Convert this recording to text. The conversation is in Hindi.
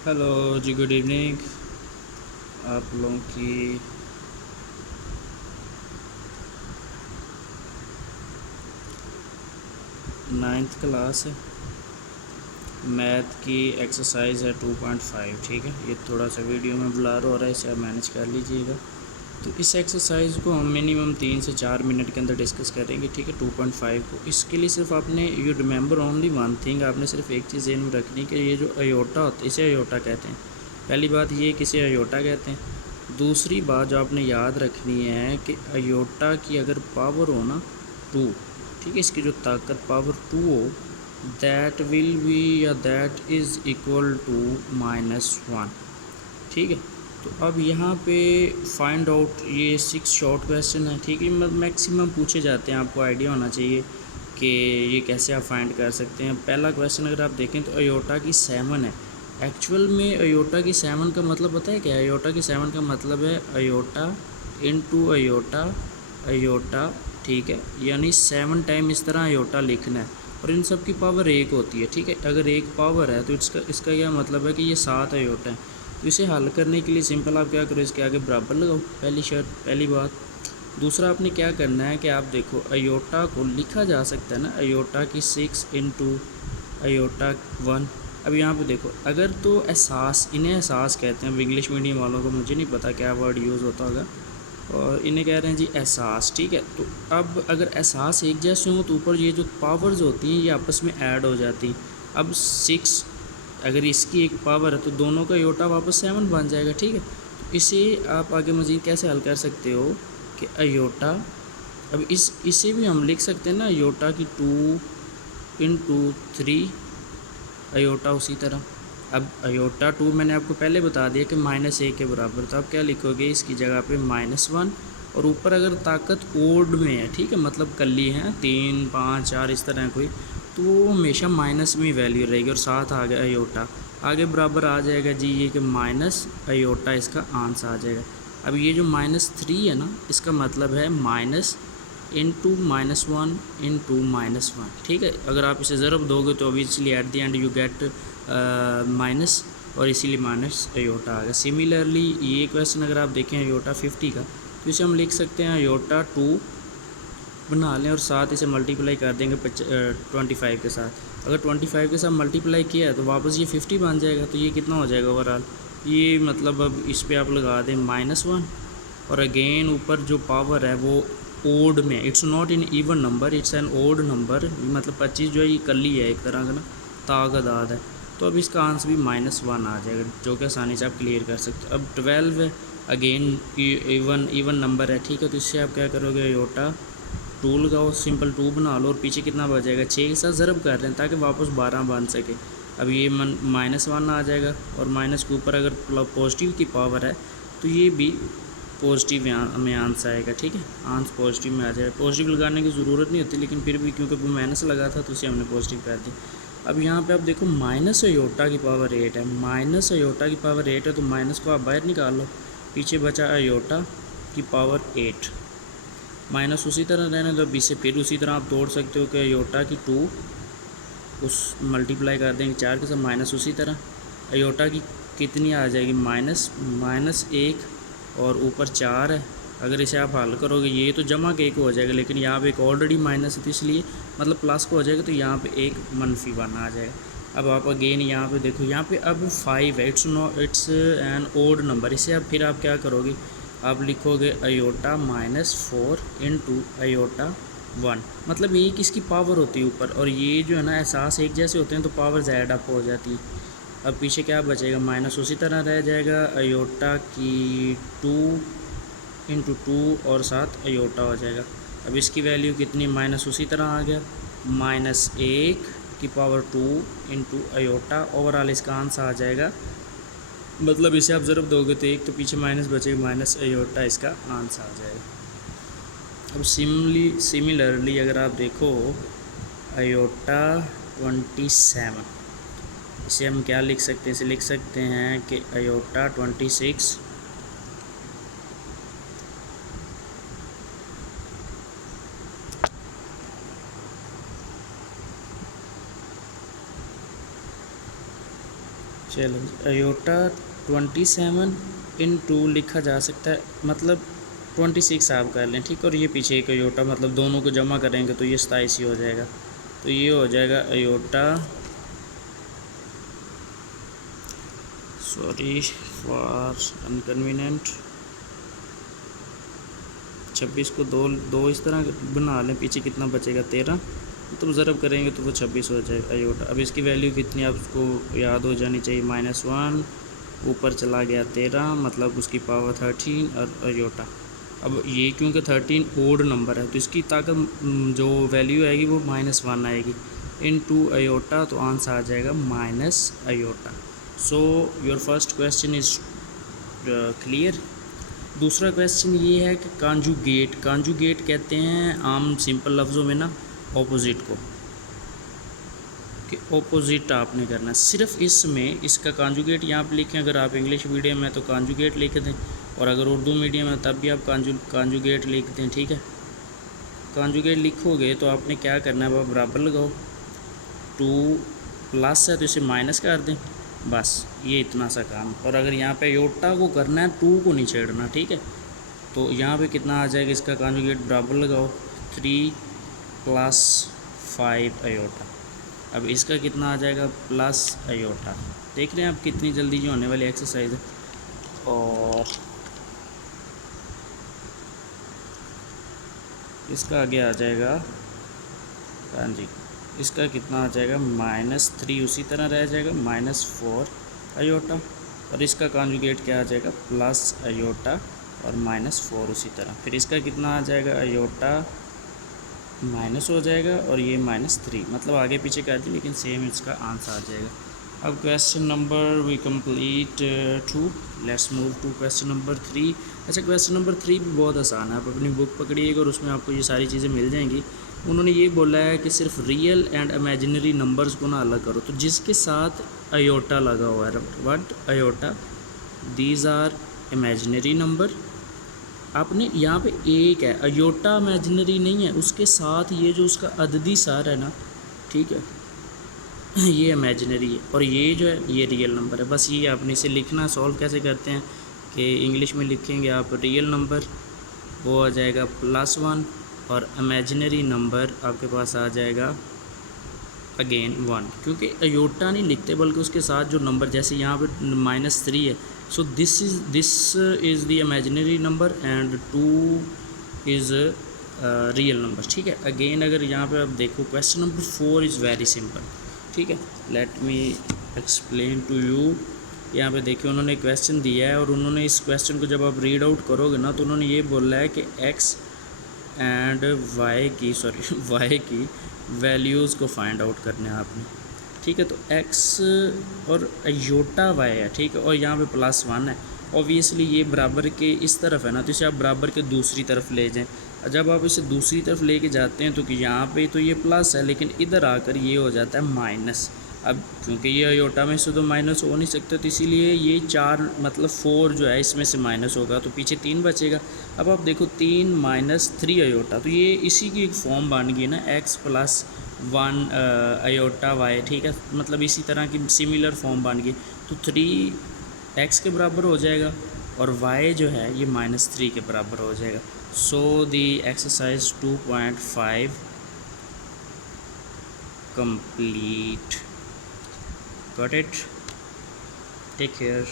हेलो जी, गुड इवनिंग। आप लोगों की नाइन्थ क्लास है। मैथ की एक्सरसाइज है 2.5। ठीक है, ये थोड़ा सा वीडियो में ब्लर हो रहा है, इसे आप मैनेज कर लीजिएगा। तो इस एक्सरसाइज को हम मिनिमम 3 से 4 मिनट के अंदर डिस्कस करेंगे। ठीक है, 2.5 को इसके लिए सिर्फ आपने you remember only one thing, आपने सिर्फ एक चीज़ ध्यान में रखनी कि ये जो अयोटा होता है इसे अयोटा कहते हैं। पहली बात ये किसे अयोटा कहते हैं। दूसरी बात जो आपने याद रखनी है कि अयोटा की अगर पावर हो ना 2, ठीक है, इसकी जो ताकत पावर 2 हो, दैट विल बी या दैट इज़ इक्वल टू -1। ठीक है, तो अब यहाँ पे फाइंड आउट, ये 6 शॉर्ट क्वेश्चन है। ठीक है, मैक्सिमम पूछे जाते हैं, आपको आइडिया होना चाहिए कि ये कैसे आप फाइंड कर सकते हैं। पहला क्वेश्चन अगर आप देखें तो अयोटा की 7 है। एक्चुअल में अयोटा की 7 का मतलब पता है क्या है? अयोटा की 7 का मतलब है अयोटा इनटू अयोटा अयोटा। ठीक है, यानी 7 टाइम इस तरह अयोटा लिखना है और इन सब की पावर 1 होती है। ठीक है, अगर 1 पावर है तो इसका क्या मतलब है कि ये 7 अयोटा है। तो इसे हल करने के लिए सिंपल आप क्या करो, इसके आगे बराबर लगाओ, पहली बात। दूसरा आपने क्या करना है कि आप देखो अयोटा को लिखा जा सकता है ना, अयोटा की 6 इंटू अयोटा 1। अब यहाँ पे देखो, अगर तो एहसास, इन्हें एहसास कहते हैं इंग्लिश मीडियम वालों को, मुझे नहीं पता क्या वर्ड यूज़ होता होगा, और इन्हें कह रहे हैं जी एहसास। ठीक है, तो अब अगर एहसास एक जैसे हो तो ऊपर ये जो पावर्स होती हैं ये आपस में ऐड हो जाती हैं। अब 6 अगर इसकी एक पावर है तो दोनों का योटा वापस 7 बन जाएगा। ठीक है, तो इसे आप आगे मज़ीद कैसे हल कर सकते हो कि अयोटा, अब इसे भी हम लिख सकते हैं ना, अयोटा की 2 × 3 अयोटा उसी तरह। अब अयोटा 2 मैंने आपको पहले बता दिया कि -1 के बराबर, तो आप क्या लिखोगे इसकी जगह पे -1, और ऊपर अगर ताकत ओड में है, ठीक है, मतलब कली है 3 5 4 इस तरह कोई, तो वो हमेशा माइनस में वैल्यू रहेगी और साथ आ गया अयोटा, आगे बराबर आ जाएगा जी ये कि माइनस अयोटा, इसका आंसर आ जाएगा। अब ये जो -3 है ना, इसका मतलब है माइनस इंटू -1 इंटू -1। ठीक है, अगर आप इसे ज़रब दोगे तो obviously at the end you get minus, और इसीलिए माइनस अयोटा आ गया। सिमिलरली ये क्वेश्चन अगर आप देखें अयोटा 50 का, तो इसे हम लिख सकते हैं अयोटा 2 बना लें और साथ इसे मल्टीप्लाई कर देंगे 25 के साथ। अगर 25 के साथ मल्टीप्लाई किया है तो वापस ये 50 बन जाएगा। तो ये कितना हो जाएगा ओवरऑल, ये मतलब अब इस पर आप लगा दें -1, और अगेन ऊपर जो पावर है वो ओड में, it's not in even number, it's an odd number, मतलब 25 जो है ये कली है एक तरह का ना, तागदाद है। तो अब इसका आंसर भी -1 आ जाएगा, जो कि आसानी से आप क्लियर कर सकते हो। अब 12 है, अगेन इवन नंबर है। ठीक है, तो इससे आप क्या करोगे, योटा 2 लगाओ, सिंपल 2 बना लो, और पीछे कितना बचेगा 6 के साथ ज़रब कर रहे हैं ताकि वापस 12 बन सके। अब ये -1 आ जाएगा, और माइनस के ऊपर अगर पॉजिटिव की पावर है तो ये भी पॉजिटिव में आंसर आएगा। ठीक है, आंसर पॉजिटिव में आ जाएगा। पॉजिटिव लगाने की ज़रूरत नहीं होती, लेकिन फिर भी क्योंकि वो माइनस लगा था तो उसे हमने पॉजिटिव कर दिया। अब यहाँ पे आप देखो माइनस अयोटा की पावर 8 है, माइनस अयोटा की पावर 8 है, तो माइनस को आप बाहर निकाल लो, पीछे बचा अयोटा की पावर 8, माइनस उसी तरह रहने दो। बी से फिर उसी तरह आप तोड़ सकते हो कि अयोटा की 2 उस मल्टीप्लाई कर देंगे 4 के साथ, माइनस उसी तरह अयोटा की कितनी आ जाएगी, -1, और ऊपर 4 है। अगर इसे आप हल करोगे ये तो जमा के 1 हो जाएगा, लेकिन यहाँ पे एक ऑलरेडी माइनस है तो इसलिए मतलब प्लस को हो जाएगा, तो यहाँ पे एक -1 आ जाएगा। अब आप अगेन यहाँ पे देखो, यहाँ पे अब 5 है, इट्स एन ओड नंबर, इसे अब फिर आप क्या करोगे, आप लिखोगे अयोटा -4 इंटू अयोटा 1, मतलब ये किसकी पावर होती है ऊपर, और ये जो है ना एहसास एक जैसे होते हैं तो पावर ज़्यादा अप हो जाती है। अब पीछे क्या बचेगा, माइनस उसी तरह रह जाएगा, अयोटा की 2 इंटू 2 और साथ अयोटा हो जाएगा। अब इसकी वैल्यू कितनी, माइनस उसी तरह आ गया, -1 की पावर 2 इंटू अयोटा, ओवरऑल इसका आंसर आ जाएगा, मतलब इसे आप ज़रूर दोगे तो एक तो पीछे माइनस बचेगा, माइनस अयोटा इसका आंसर आ जाएगा। अब सिमिलरली अगर आप देखो अयोटा 27, इसे हम क्या लिख सकते हैं, इसे लिख सकते हैं कि अयोटा 26 चलो अयोटा 27 इन 2 लिखा जा सकता है, मतलब 26 आप कर लें, ठीक। और ये पीछे एक अयोटा, मतलब दोनों को जमा करेंगे तो ये 27 ही हो जाएगा। तो ये हो जाएगा अयोटा, सॉरी फॉर अनकन्वीनियंट, 26 को दो दो इस तरह बना लें, पीछे कितना बचेगा 13, तो ज़रब करेंगे तो वो 26 हो जाएगा अयोटा। अब इसकी वैल्यू कितनी आपको याद हो जानी चाहिए, -1, ऊपर चला गया 13, मतलब उसकी पावर 13 और अयोटा। अब ये क्योंकि 13 ओड नंबर है तो इसकी ताकत जो वैल्यू आएगी वो -1 आएगी इनटू अयोटा, तो आंसर आ जाएगा minus iota. So your first question is clear. दूसरा क्वेश्चन ये है कि कांजुगेट कहते हैं आम सिंपल लफ्ज़ों में ना ऑपोजिट को, कि ऑपोजिट आपने करना है। सिर्फ इसमें इसका कांजुगेट यहाँ पे लिखें, अगर आप इंग्लिश मीडियम में तो कांजुगेट लिख दें, और अगर उर्दू मीडियम है तब भी आप कांजुगेट लिख दें, ठीक है। कांजुगेट लिखोगे तो आपने क्या करना है, वह बराबर लगाओ, 2 प्लस है तो इसे माइनस कर दें, बस ये इतना सा काम। और अगर यहाँ पे अयोटा को करना है 2 को नहीं छेड़ना, ठीक है। तो यहाँ पे कितना आ जाएगा, इसका कांजुगेट बराबर लगाओ, 3 + 5 अयोटा। अब इसका कितना आ जाएगा, प्लस अयोटा। देख रहे हैं आप कितनी जल्दी जो होने वाली एक्सरसाइज है। और इसका आगे आ जाएगा, हाँ जी, इसका कितना आ जाएगा, -3 उसी तरह रह जाएगा, -4 अयोटा। और इसका कॉन्जुगेट क्या आ जाएगा, प्लस अयोटा और -4 उसी तरह। फिर इसका कितना आ जाएगा, अयोटा माइनस हो जाएगा और ये -3, मतलब आगे पीछे कर दी लेकिन सेम इसका आंसर आ जाएगा। अब question number we complete 2, let's move to question number 3। अच्छा, क्वेश्चन नंबर 3 भी बहुत आसान है, आप अपनी बुक पकड़िएगा और उसमें आपको ये सारी चीज़ें मिल जाएंगी। उन्होंने ये बोला है कि सिर्फ रियल एंड इमेजिनरी नंबर्स को ना अलग करो, तो जिसके साथ अयोटा लगा हुआ है, what iota, these are imaginary number. आपने यहाँ पे एक है अयोटा इमेजिनरी नहीं है, उसके साथ ये जो उसका अददी सार है ना, ठीक है, ये इमेजिनरी है, और ये जो है ये रियल नंबर है। बस ये आपने इसे लिखना, सॉल्व कैसे करते हैं कि इंग्लिश में लिखेंगे आप रियल नंबर, वो आ जाएगा +1, और इमेजिनरी नंबर आपके पास आ जाएगा अगेन 1, क्योंकि अयोटा नहीं लिखते बल्कि उसके साथ जो नंबर, जैसे यहाँ पे -3 है, so this is the imaginary number and 2 is real number, ठीक है। अगेन अगर यहाँ पे आप देखो, question number 4 is very simple, ठीक है। Let me explain to you. यहाँ पे देखिए उन्होंने क्वेश्चन दिया है, और उन्होंने इस क्वेश्चन को जब आप रीड आउट करोगे ना, तो उन्होंने ये बोला है कि x एंड y की वैल्यूज़ को फाइंड आउट करना है आपने, ठीक है। तो x और अयोटा y है, ठीक है, और यहाँ पे +1 है। ऑब्वियसली ये बराबर के इस तरफ है ना, तो इसे आप बराबर के दूसरी तरफ ले जाएं। जब आप इसे दूसरी तरफ लेके जाते हैं तो कि यहाँ पे तो ये प्लस है, लेकिन इधर आकर ये हो जाता है माइनस। अब क्योंकि ये अयोटा में से तो माइनस हो नहीं सकता, तो इसीलिए ये 4 मतलब 4 जो है इसमें से माइनस होगा, तो पीछे 3 बचेगा। अब आप देखो 3 - 3 अयोटा, तो ये इसी की एक फॉर्म बन गई ना, x + 1 अयोटा y, ठीक है, मतलब इसी तरह की सिमिलर फॉर्म बन गई। तो 3 x के बराबर हो जाएगा और y जो है ये -3 के बराबर हो जाएगा। So the exercise 2.5 complete. Got it? Take care.